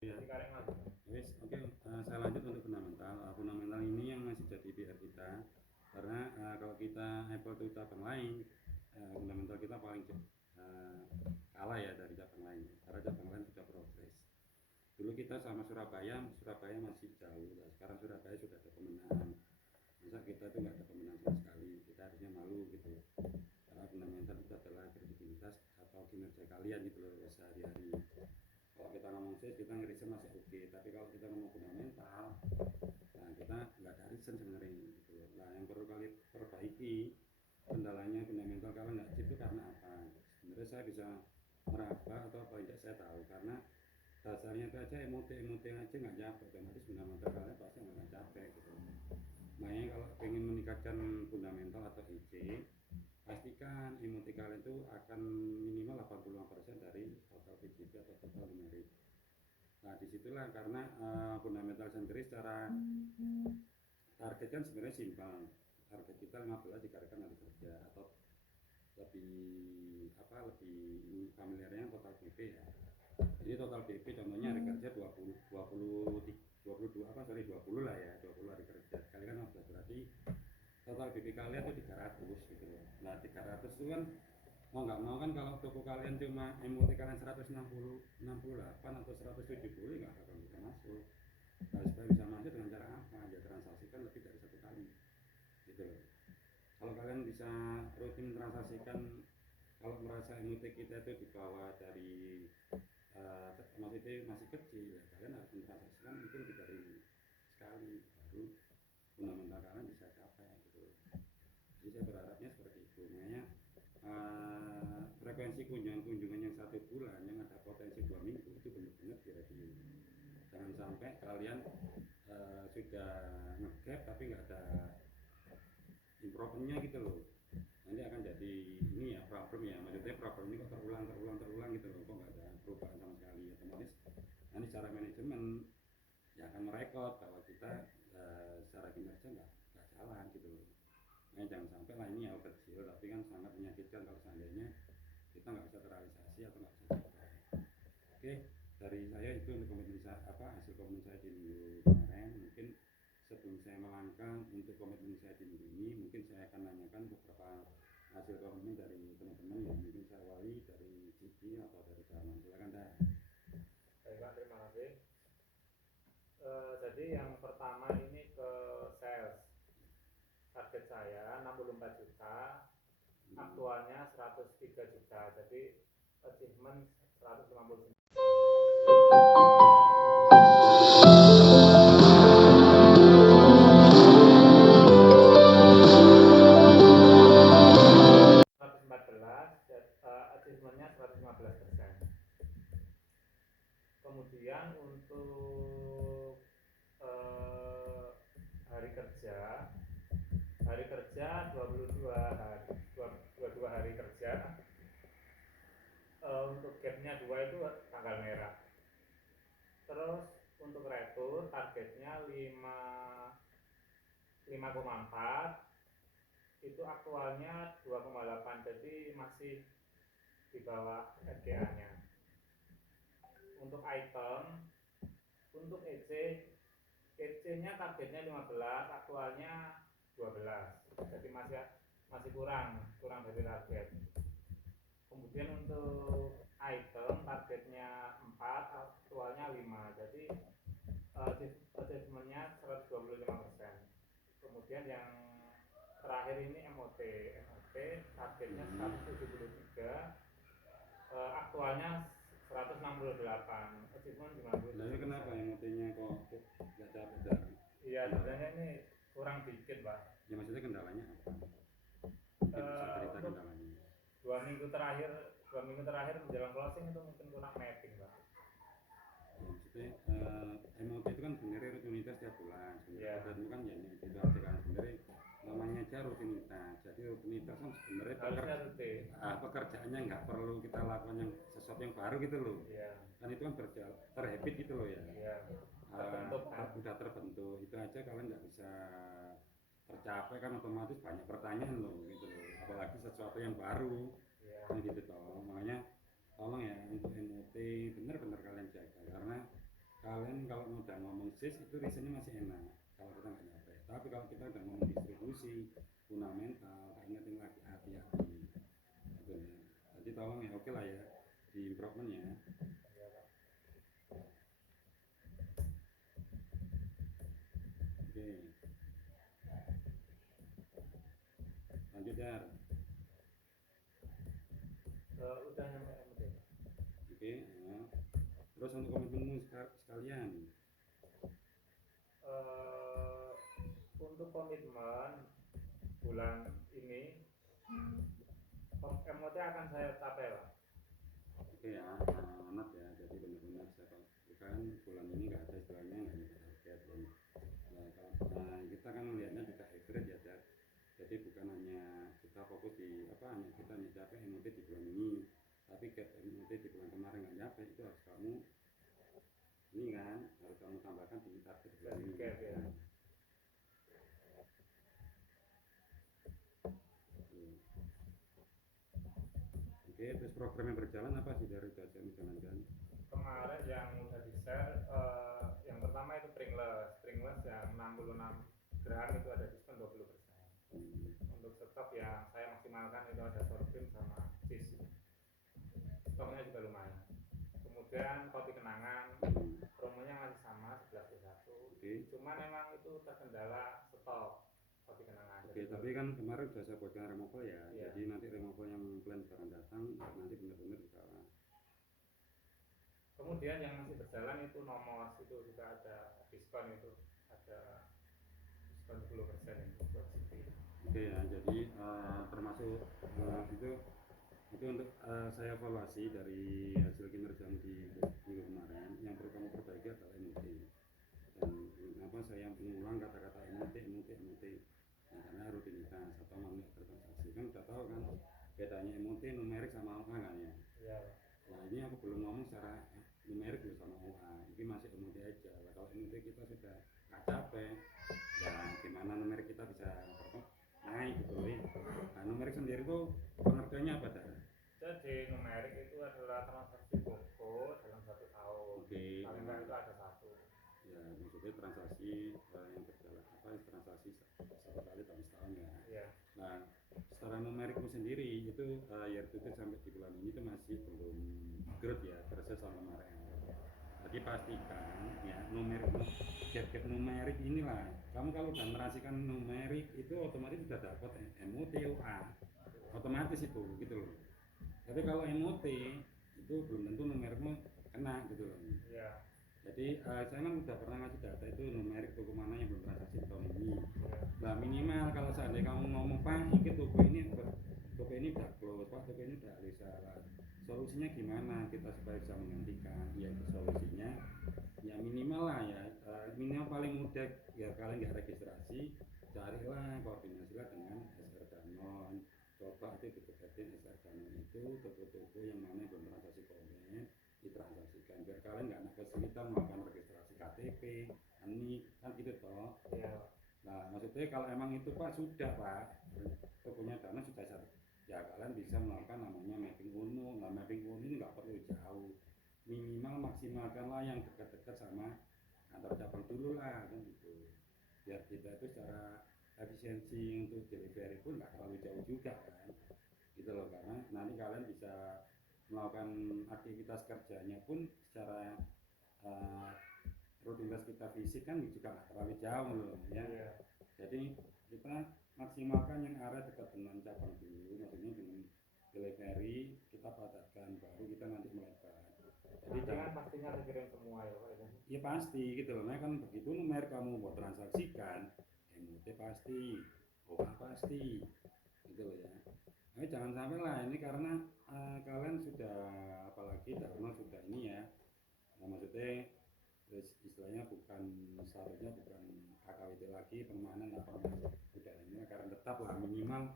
Ya. Yes, oke. Saya lanjut untuk fundamental. Fundamental ini yang masih jadi PR kita, karena kalau kita apple to cabang lain, fundamental kita paling kalah ya dari cabang lain, karena cabang lain sudah progres. Dulu kita sama Surabaya masih jauh. Sekarang Surabaya sudah ada kemenangan. Masa kita itu nggak ada kemenangan sama sekali, kita harusnya malu gitu. Karena fundamental itu adalah kredibilitas atau kinerja kalian gitu loh sehari-hari. Kalau kita ngomong sales, kita ngerisen masih oke, tapi kalau kita ngomong fundamental, nah kita nggak ada reason sebenarnya gitu loh. Nah, yang perlu kalian perbaiki kendalanya fundamental kalau nggak chip itu karena apa? Sebenarnya saya bisa meraba atau apa tidak saya tahu, karena dasarnya itu aja emote aja nggak capek, otomatis fundamental kalian pasti nggak capek gitu. Makanya kalau pengen meningkatkan fundamental atau IC, pastikan emote kalian itu akan minimal 85% dari total PGP atau total numerik. Nah disitulah karena fundamental sendiri secara target kan sebenarnya simpel. Target kita 15 dikalikan hari kerja atau lebih familiarnya total BP ya. Jadi total BP contohnya hari kerja 20 lah ya, 20 hari kerja dikalikan 15 berarti total BP kalian itu 300 gitu loh. Nah 300 itu kan mau nggak mau kan, kalau toko kalian cuma emote kalian 168 atau 170 nggak akan bisa masuk. Nah, supaya bisa masuk dengan cara apa? Ya transaksikan lebih dari satu kali gitu loh. Kalau kalian bisa rutin transaksikan, kalau merasa emote kita itu di bawah dari maksudnya masih kecil ya, kalian harus mentransaksikan mungkin lebih dari sekali baru fundamental kalian bisa capai gitu. Jadi saya berharapnya seperti itu. Makanya frekuensi kunjungan yang 1 bulan yang ada potensi 2 minggu itu benar-benar direview. Jangan sampai kalian sudah ngegap tapi nggak ada improvementnya gitu loh. Nanti akan jadi ini ya problem ya, maksudnya problem ini kok terulang gitu loh, kok nggak ada perubahan sama sekali. Otomatis nanti secara manajemen ya akan merekod bahwa kita secara kinerja nggak jalan gitu loh. Nah, jangan sampai lah ini hal kecil tapi kan sangat menyakitkan kalau seandainya kita nggak bisa terrealisasi atau nggak bisa capai. Oke, dari saya itu untuk komitmen saya, hasil komitmen saya di minggu kemarin. Mungkin sebelum saya melangkah untuk komitmen saya di minggu ini, mungkin saya akan nanyakan beberapa hasil komitmen dari teman-teman yang mungkin saya awali dari Cici atau dari Darman. Silakan Dar. Baik Pak, terima kasih. Jadi yang pertama ini ke sales. Target saya 64 juta, aktualnya 103 juta. Jadi achievement 150 juta. Achievementnya 115%. Kemudian untuk hari kerja 22 hari kerja. Untuk gapnya 2 itu tanggal merah. Terus untuk retur targetnya 5,4, itu aktualnya 2,8, jadi masih di bawah RGA nya. Untuk item, untuk EC nya targetnya 15, aktualnya 12, jadi masih kurang dari target. Kemudian untuk item targetnya 4, aktualnya 5, jadi achievementnya 125%. Kemudian yang terakhir ini MOT targetnya 173, aktualnya 168, achievement 90%. Nah, kenapa MOT-nya kok nggak capek? Iya, sebenarnya ini kurang dikit Pak. Ya maksudnya kendalanya apa? Mungkin bisa cerita kendalanya. 2 minggu terakhir menjelang closing itu mungkin kurang mapping Pak. Maksudnya MOT itu kan sebenarnya rutinitas tiap bulan. Sebenarnya Yeah. itu kan ya itu kan sebenarnya namanya aja rutinitas. Jadi rutinitas kan sebenarnya pekerjaannya nggak perlu kita lakukan yang sesuatu yang baru gitu loh. Yeah. Kan itu kan terhabit gitu loh ya. Yeah. Terbentuk kan. Udah terbentuk, itu aja kalian nggak bisa tercapai kan, otomatis banyak pertanyaan loh gitu loh. Apalagi sesuatu yang baru. Yeah. Kan gitu toh. Makanya tolong ya untuk MOT benar-benar kalian jaga, karena kalian kalau udah ngomong sis itu reasonnya masih enak kalau kita nggak nyampe. Tapi kalau kita udah ngomong distribusi, fundamental, tak ingetin lagi hati-hati. Gitu ya. Jadi tolong ya, oke lah ya di improvement ya. Ya, Pak. Oke. Lanjut ya. Udah nyampe MT, Pak. Oke. Nah. Terus untuk komitmenmu sekalian. Untuk komitmen bulan ini MOT akan saya capai, Pak. Oke ya, amanat ya. Jadi benar-benar saya kan bulan ini nggak ada istilahnya nggak nyampe target loh. Nah, kalau kita kan melihatnya juga average ya, Dad. Jadi bukan hanya kita fokus di hanya kita mencapai MOT di bulan ini, tapi gap MOT di bulan kemarin nggak nyampe, itu harus kamu ini kan harus kamu tambahkan di target bulan ini. Gap ya. Oke, terus program yang berjalan apa sih dari yang dijalankan? Kemarin yang udah di share, yang pertama itu Pringles yang 66 gram itu ada diskon 20%. Untuk stok yang saya maksimalkan itu ada sour cream sama cheese. Stoknya juga lumayan. Kemudian kopi kenangan, promonya masih sama 11 Oke. Cuma memang itu terkendala stok kopi kenangan. Oke, tapi kan kemarin sudah saya buatkan removal ya. Iya. Jadi nanti removal yang plan barang datang nanti benar-benar bisa. Kemudian yang masih berjalan itu Nomos, itu juga ada diskon, itu ada diskon 10% itu buat CP. Oke ya, jadi termasuk itu untuk saya evaluasi dari hasil kinerja di minggu kemarin. Yang perlu kamu perbaiki adalah MOT. Dan kenapa saya mengulang kata-kata MOT. Nah, karena rutinitas atau manual bertransaksi kan udah tahu kan bedanya MOT numerik sama OA kan ya. Iya. Nah ini aku belum ngomong secara numerik loh sama OA. Ini masih MOT aja. Nah, kalau MOT kita sudah nggak capek, ya gimana numerik kita bisa naik gitu loh. Nah numerik sendiri tuh pengertiannya apa dah? Jadi numerik itu adalah transaksi koko dalam 1 tahun. Oke. Paling nggak itu ada 1. Ya maksudnya transaksi yang berjalan transaksi 1 kali dalam setahun ya. Iya. Nah secara numerikmu sendiri itu year to date sampai di bulan ini itu masih belum growth ya versus tahun kemarin. Jadi pastikan ya gap numerik inilah. Kamu kalau udah merasakan numerik itu otomatis sudah dapat MOT OA. Otomatis itu gitu loh. Tapi kalau MOT itu belum tentu numerikmu kena gitu loh. Iya. Jadi saya kan udah pernah ngasih data itu numerik toko mana yang belum transaksi tahun ini. Iya. Nah minimal kalau seandainya kamu ngomong Pak, ini toko ini udah close, Pak toko ini udah salah. Solusinya gimana kita supaya bisa menggantikan? Ya solusinya ya minimal lah ya, minimal paling mudah ya kalian nggak registrasi, carilah koordinasilah dengan SR Danon. Coba itu dideketin SR Danon itu toko-toko yang mana belum transaksi konten ditransaksikan biar kalian nggak ada kesulitan melakukan registrasi KTP ini kan gitu toh. Iya. Nah maksudnya kalau emang itu Pak sudah Pak tokonya Dana sudah ya kalian bisa melakukan namanya mapping UNU. Nah mapping UNU ini nggak perlu jauh, minimal maksimalkanlah yang dekat-dekat sama kantor cabang dulu lah kan gitu biar kita itu secara efisiensi untuk delivery pun nggak terlalu jauh juga kan gitu loh, karena nanti kalian bisa melakukan aktivitas kerjanya pun secara rutinitas kita fisik kan juga nggak terlalu jauh loh ya. Iya. Jadi kita maksimalkan yang area dekat dengan cabang dulu, maksudnya dengan delivery kita padatkan baru kita nanti melebar. Jadi kan pastinya dikirim semua ya Pak. Iya pasti gitu loh, nah kan begitu nomor kamu mau transaksikan MOT pasti, OA pasti gitu loh ya. Nah, jangan sampai lah ini karena kalian sudah apalagi Dharma sudah ini ya, nah, maksudnya istilahnya bukan statusnya bukan KKWT lagi permanen apa sudah ini karena tetap lah minimal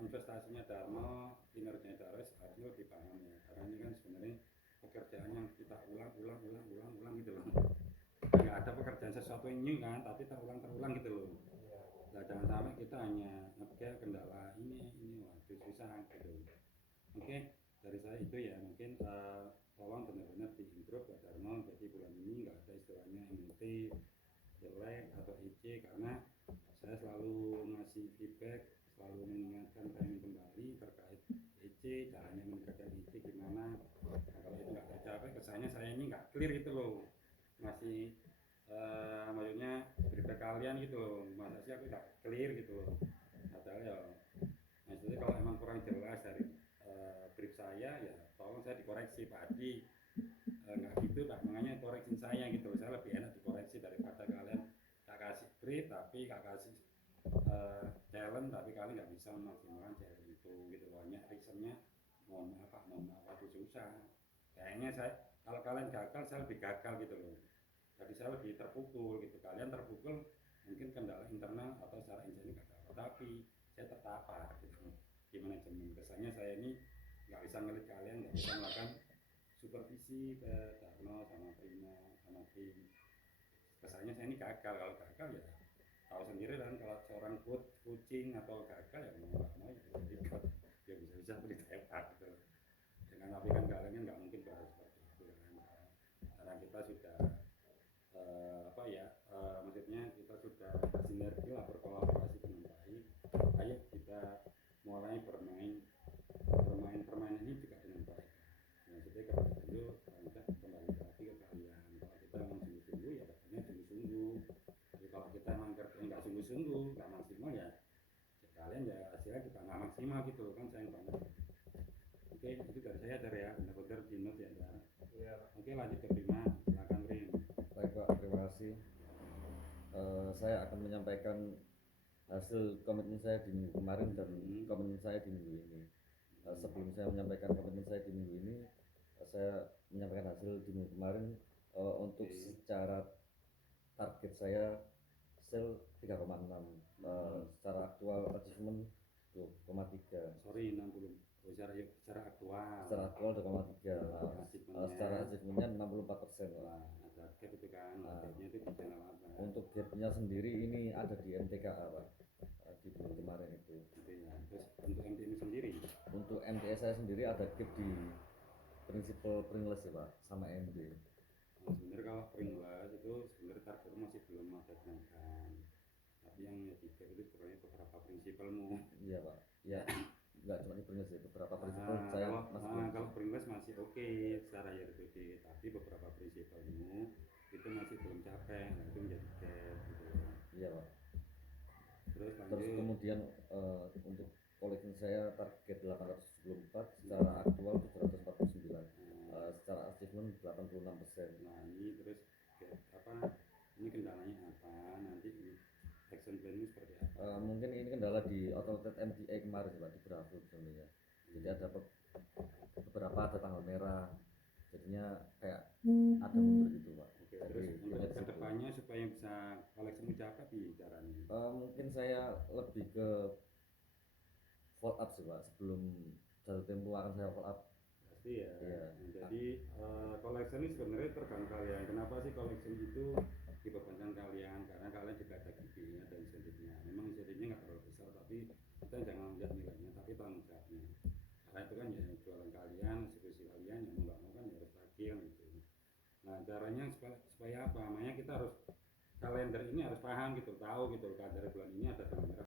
investasinya Dharma kinerjanya Dares harusnya lebih paham ya, karena ini kan sebenarnya pekerjaan yang kita ulang gitu loh, nggak ada pekerjaan sesuatu yang new kan tapi terulang gitu loh. Nah jangan sampai kita hanya ngejar kendala ini waduh susah gitu. Oke, dari saya itu ya mungkin tolong benar-benar diimprove ya Darno, jadi bulan IC, karena saya selalu ngasih feedback, selalu mengingatkan training kembali terkait IC, caranya menegakkan IC gimana. Nah, kalau itu nggak tercapai, kesannya saya ini nggak clear gitu loh, masih maksudnya berita kalian gitu loh, masa sih aku nggak clear gitu loh. Padahal ya, maksudnya kalau emang kurang jelas dari brief saya, ya tolong saya dikoreksi Pak Adi. Nggak gitu Pak, makanya koreksin saya gitu, saya lebih enak dikoreksi daripada kalian tak kasih brief tapi tak kasih challenge tapi kalian nggak bisa memaksimalkan challenge itu gitu loh. Hanya reasonnya mohon maaf Pak, mohon maaf aku susah, kayaknya saya kalau kalian gagal saya lebih gagal gitu loh, jadi saya lebih terpukul gitu, kalian terpukul mungkin kendala internal atau secara engineering gagal, tapi saya tertapar gitu di manajemen. Kesannya saya ini nggak bisa ngelihat kalian, nggak bisa melakukan supervisi ke Darno sama Primo sama tim. Kesannya saya ini gagal, kalau gagal ya tahu sendiri kan, kalau seorang coaching atau gagal ya mau nggak mau ya jadi ikut, ya bisa-bisa aku ditembak gitu dengan, tapi kan kalian kan nggak mungkin berharap seperti itu kan, karena kita sudah apa ya, maksudnya kita sudah sinergi lah, berkolaborasi dengan baik. Ayo kita mulai bermain permainan ini juga dengan baik. Maksudnya kembali dulu, kembali lagi ke kalian. Kalau kita memang sungguh-sungguh ya kerjanya sungguh-sungguh. Tapi kalau kita memang kerja nggak sungguh-sungguh, nggak maksimal ya, kalian ya hasilnya juga nggak maksimal gitu kan, sayang banget. Oke, itu dari saya dari ya, benar-benar di note ya. Iya. Oke, lanjut ke Prima, silakan Rim. Baik Pak, terima kasih. Saya akan menyampaikan hasil komitmen saya di minggu kemarin dan komitmen saya di minggu ini. Sebelum saya menyampaikan komitmen saya di minggu ini, saya menyampaikan hasil di minggu kemarin. Untuk secara target saya sale 3,6, secara aktual achievement 2,3. Sorry, 60 secara aktual. Secara aktual 2,3. Secara achievementnya 64%. Nah, ada gap itu kan, gapnya itu di channel apa? Untuk gapnya sendiri ini ada di MTKA Pak, di bulan kemarin itu. Ya. Terus untuk MTM sendiri? Untuk MTS saya sendiri ada gap di prinsipal Pringles ya Pak, sama MD. Nah, sebenarnya kalau Pringles itu sebenarnya target masih belum ada kenaikan, tapi yang di gap itu sebenarnya beberapa prinsipalmu. Iya Pak, ya nggak cuma di Pringles ya, beberapa prinsipal saya masih belum. Kalau Pringles masih oke secara YRPD, tapi beberapa prinsipalmu itu masih belum capai, nah itu menjadi gap gitu. Iya Pak. Terus Terus kemudian untuk collection saya target 874, secara aktual 749, secara achievement 86%. Nah ini terus apa, ini kendalanya apa, nanti action plan-nya seperti apa? Mungkin ini kendala di AutoCAD MDA kemarin Pak, di Bravo sebenarnya. Jadi ada beberapa ada tanggal merah, jadinya kayak ada mundur gitu Pak. Oke, terus untuk kedepannya supaya bisa koleksi mencapai di caranya? Mungkin saya lebih ke follow up sih Pak, sebelum jatuh tempo akan saya follow up. Pasti ya. Iya. Jadi collection ini sebenarnya tergantung kalian. Kenapa sih collection itu dibebankan kalian? Karena kalian juga ada GP, ada insentifnya. Memang insentifnya nggak terlalu besar, tapi kita jangan melihat nilainya, tapi tanggung jawabnya. Karena itu kan ya jualan kalian, eksekusi kalian, yang nggak mau kan ya harus lagi kan gitu. Nah caranya supaya apa? Makanya kita harus kalender ini harus paham gitu, tahu gitu kalender bulan ini ada tanggal merah.